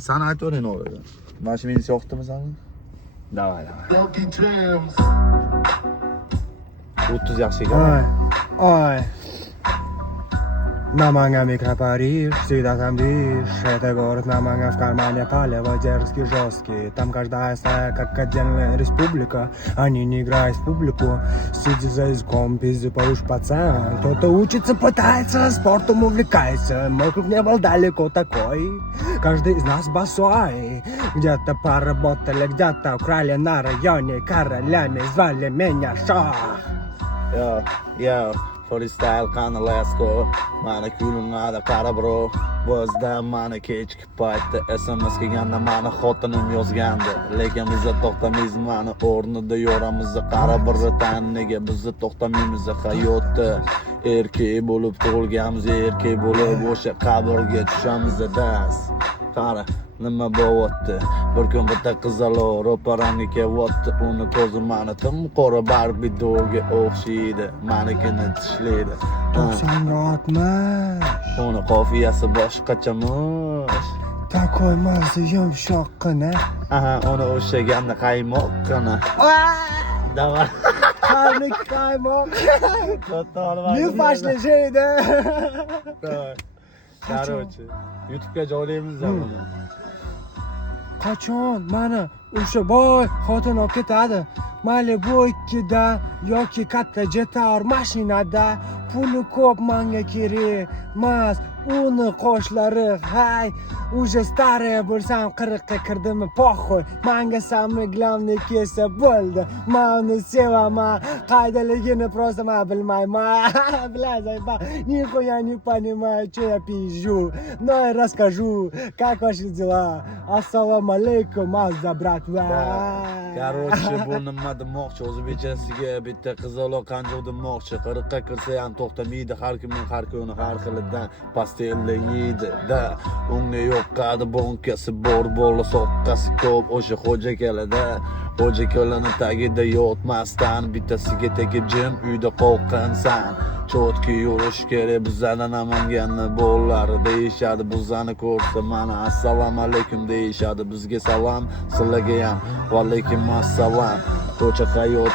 Sen aytavering orada. Mashinangiz yoqdimi sani? Davay. 30 yaxshi ekan. Ой. Namangan микро Париж, всегда там движ. Это город Наманган, в кармане палево, дерзкий, жесткий. Там каждая стая, как отдельная республика. Они не играют в публику, сидя за языком, пизды получишь пацан. Кто-то учится, пытается, спортом увлекается. Мой круг не был далеко такой. Каждый из нас босой. Где-то поработали, где-то украли на районе. Королями звали меня Шах. Yo, freestyle qani let's go. Mana kulingada qara bro. Bizda mana kechki paytda SMS kelganda mana xotinim yozgandi. Lekin biz to'xtamaymiz mana o'rnida yoramiz. Qara bir taniga biz to'xtamaymiz hayotda. Erkak bo'lib tug'ilganmiz, erkak bo'lib o'sha qabrga tushamiz das. Qara nima bo'lyapti? Bir kun bitta qizaloq ro'paramga kelyapti. Uni ko'zi mani tim qora Barbie do'lga o'xshaydi. Manikini tishlaydi. 90'ga 60. Uni qofiyasi boshqachamish. Такой mazza yumshoqqina. Aha, uni o'xshaganda qaymoqqina. Давай. Qarni qaymoq. Не пошли жейda. Короче, YouTube'ga joylaymiz buni. Qachon mana o'sha boy xotin olib ketadi. Malibu 2da yoki katta Jetour mashinada. Puli ko'p menga kerak emas. Uni qoshlari hay. Уже старая bo'lsam 40 ga kirdimmi poxoy. Menga samni glamni kelsa bo'ldi. Men uni sevaman. Qaydaligini просто men bilmayman. Bilasan, нихуя не понимаю, что я пизжу. Но я расскажу, как ваши дела. Assalomu alaykum, azza bratva. Короче, bu nima demoqchi? O'zbekchasiga bitta qizaloq qanjoq demoqchi. 40 ga kirsa ham to'xtamaydi. Har kimning har kuni har xilidan pastelli yeydi. Da, unga yo'qadi bonkasi bor bola soqqasi ko'p o'sha xo'ja kelada. Xo'ja kelani tagida yotmasdan bittasiga tegib jim uyda qo'rqansan. Chotki yurish kerak bizdan Namanganni bolalar deyishadi. Bizani ko'rsa mana assalomu alaykum deyishadi. Bizga salom, sizlarga ham va alaykum assalom. Ko'cha hayot,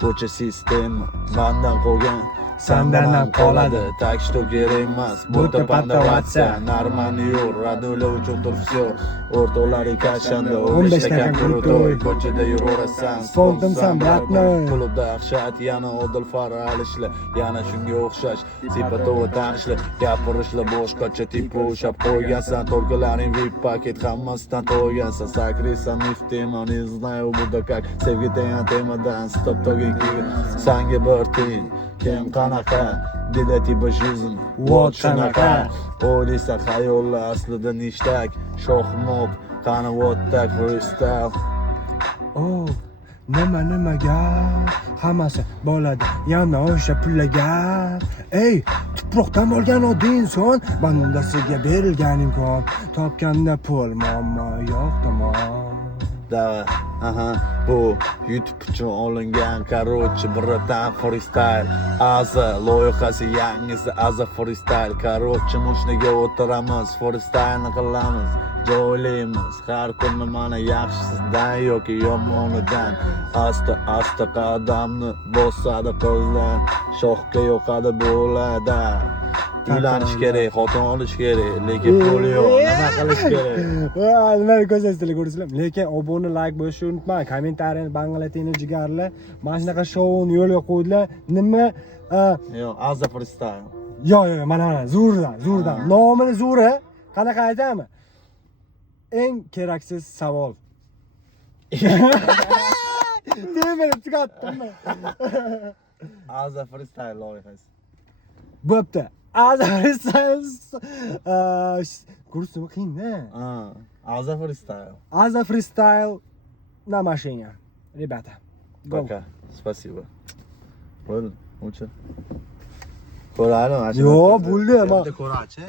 ko'cha sistema mendan qolgan Sendan ham qoladi. Так что kerak emas. Будто поддаваться. Нормально yo'l, radiolar uchun tur всё. O'rtoqlar kashanda 15 stakan krutoy. Ko'chada yuraverasan. Spontimsan bratnoy. Klubda axshat, yana Odil Faral ishlar. Yana shunga o'xshash. Sipatova tanishlar, gapirishlar boshqacha tipo o'shab qo'ygansan. To'lkalaring VIP paket hammasidan to'ygansan. Sakrisan niftema, не знаю buda как. Sevgi degan temadan stop to'g'ri. Sanga bir tiyin. Kim qanaqa dedi tipa жизнь вот shunaqa o'ylasa xayollar aslida nishtak shohmob qani вот так freestyle. Oh, nima gap? Hammasi bo'ladi yana o'sha pullaga. Ey, tuproqdan olgan oddiy inson bandasiga berilgan imkon. Topganda pul muammo yo'q tamom. Da, aha, bu YouTube uchun olingan короче bratan freestyle. Aza loyihasi yangisi Aza freestyle. Короче mushniga o'tiramiz, freestyle qilamiz. Joylaymiz har kuni mana yaxshisidan yoki yomonidan. Asta qadamni bosadi qizlar. Shohga yo'qadi bo'ladi. Uylanish kerak, xotin olish kerak, lekin pul yo'q. Nima qilish kerak? Nima ko'rsatishlar ko'rsizlar. Lekin obuna, like bo'lishni unutmang. Kommentariyani banglatingni jigarlar. Mana shunaqa shouni yo'lga qo'ydilar. Nima? Yo'q, Aza freestyle. Yo'q, mana zo'rdan. Nomini zo'ra. Qanaqa aytami? Eng keraksiz savol. Temani tugatdimmi? Aza freestyle loyihasi. Bo'pti. Aza freestyle. Kursimi qiyin-da. Aza freestyle. Aza freestyle на машине. Ребята. Пока. Спасибо. Bo'ldi. O'cha. Ko'raylik. Yo'q, bo'ldi. Ko'rachi.